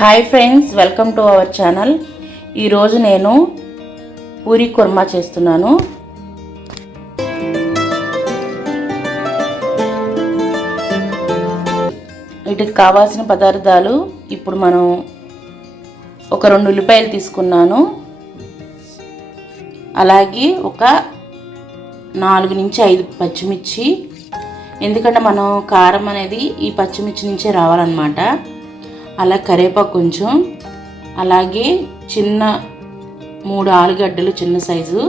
Hi friends, welcome to our channel. ఈరోజు నేను పూరీ కుర్మా చేస్తున్నాను. వీటికి కావాల్సిన పదార్థాలు ఇప్పుడు మనం ఒక 2 ఉల్లిపాయలు తీసుకున్నాను. అలాగే ఒక 4 నుంచి 5 పచ్చిమిర్చి, ఎందుకంటే మనం కారం అనేది ఈ పచ్చిమిర్చి నుంచే రావాలన్నమాట. అలా కరివేపాకు కొంచెం, అలాగే చిన్న 3 ఆలుగడ్డలు చిన్న సైజు,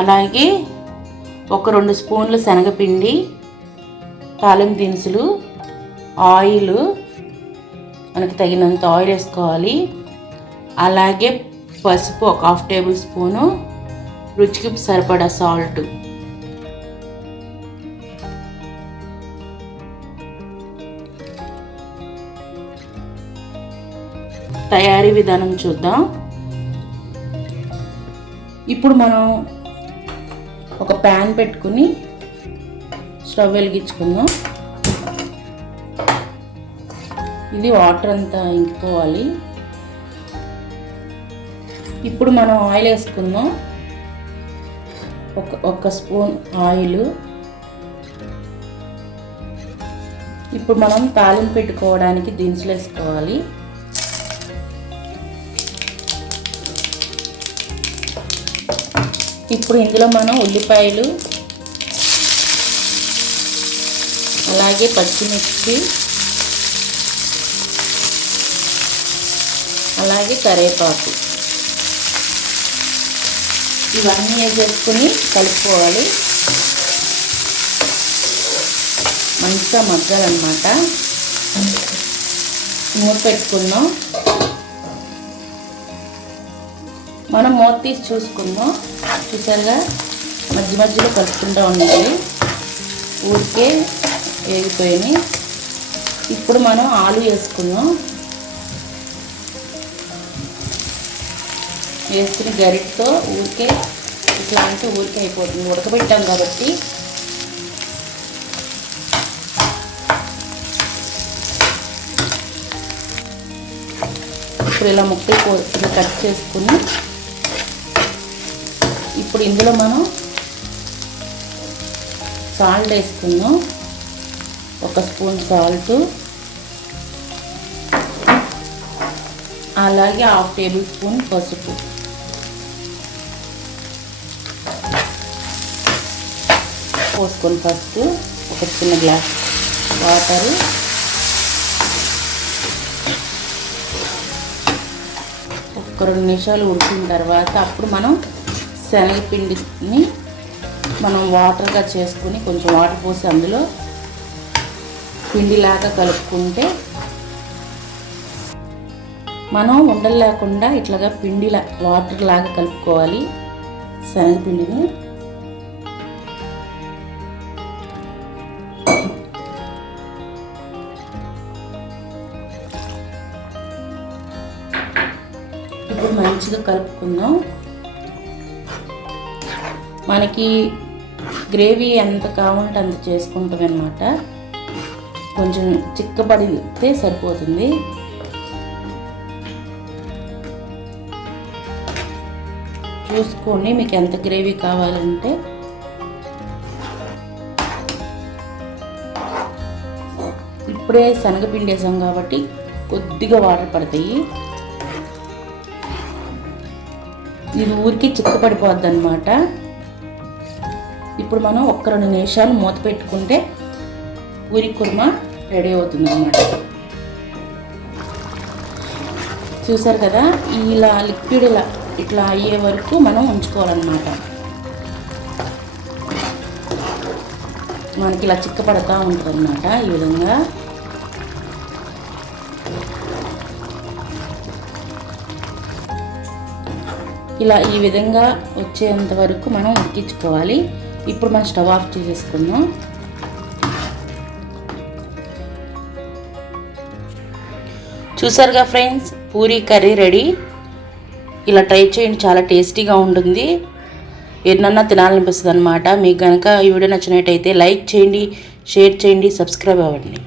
అలాగే ఒక 2 స్పూన్లు శనగపిండి, తాలింపు దినుసులు, ఆయిల్ మనకి తగినంత ఆయిల్ వేసుకోవాలి. అలాగే పసుపు ఒక 1/2 టేబుల్ స్పూను, రుచికి సరిపడా సాల్ట్. తయారీ విధానం చూద్దాం. ఇప్పుడు మనం ఒక ప్యాన్ పెట్టుకుని స్టవ్ వెలిగించుకుందాం. ఇది వాటర్ అంతా ఇంకిపోవాలి. ఇప్పుడు మనం ఆయిల్ వేసుకుందాం. ఒక స్పూన్ ఆయిల్. ఇప్పుడు మనం తాలింపు పెట్టుకోవడానికి దినుసులు వేసుకోవాలి. ఇప్పుడు ఇందులో మనం ఉల్లిపాయలు, అలాగే పచ్చిమిర్చి, అలాగే కరివేపాకు ఇవన్నీ వేసేసుకుని కలుపుకోవాలి. మంచిగా మగ్గాలన్నమాట. మూత పెట్టుకుందాం. మనం మూత తీసి చూసుకుందాం. చూసారుగా, మధ్య మధ్యలో కలుపుకుంటూ ఉండాలి. ఊరికే వేగిపోయినాయి. ఇప్పుడు మనం ఆలు వేసుకుందాం. వేసుకుని గరిటతో ఊరికే ఇట్లా అంటే ఊరికే అయిపోతుంది, ఉడకబెట్టాం కాబట్టి. ఇప్పుడు ఇలా ముక్కలు ఇలా కట్ చేసుకుని ఇప్పుడు ఇందులో మనం సాల్ట్ వేసుకుందాం. 1 స్పూన్ సాల్ట్, అలాగే 1/2 టేబుల్ స్పూన్ పసుపు. పోసుకొని ఫస్ట్ ఒక చిన్న గ్లాస్ వాటరు, ఒక 2 నిమిషాలు ఉడికిన తర్వాత అప్పుడు మనం శనగపిండిని మనం వాటర్గా చేసుకుని కొంచెం వాటర్ పోసి అందులో పిండిలాగా కలుపుకుంటే మనం ఉండలు లేకుండా ఇట్లాగా పిండిలా వాటర్ లాగా కలుపుకోవాలి శనగపిండిని. ఇప్పుడు మంచిగా కలుపుకుందాం. మనకి గ్రేవీ ఎంత కావాలంటే అంత చేసుకుంటాం అన్నమాట. కొంచెం చిక్కబడితే సరిపోతుంది. చూసుకోండి మీకు ఎంత గ్రేవీ కావాలంటే. ఇప్పుడే శనగపిండి వేసాం కాబట్టి కొద్దిగా వాటర్ పడతాయి. ఇది ఊరికి చిక్కపడిపోద్ది అన్నమాట. ఇప్పుడు మనం 1-2 నిమిషాలు మూత పెట్టుకుంటే పూరీ కుర్మా రెడీ అవుతుంది అన్నమాట. చూసారు కదా, ఇలా లిక్విడ్ ఇట్లా అయ్యే వరకు మనం ఉంచుకోవాలన్నమాట. మనకి ఇలా చిక్కపడతా ఉంటుంది అన్నమాట. ఈ విధంగా ఈ విధంగా వచ్చేంత వరకు మనం ఉడికించుకోవాలి. ఇప్పుడు మనం స్టవ్ ఆఫ్ చేసేసుకుందాం. చూసారుగా ఫ్రెండ్స్, పూరీ కర్రీ రెడీ. ఇలా ట్రై చేయండి, చాలా టేస్టీగా ఉంటుంది. ఎన్నన్నా తినాలనిపిస్తుంది అన్నమాట. మీకు కనుక ఈ వీడియో నచ్చినట్టయితే లైక్ చేయండి, షేర్ చేయండి, సబ్స్క్రైబ్ అవ్వండి.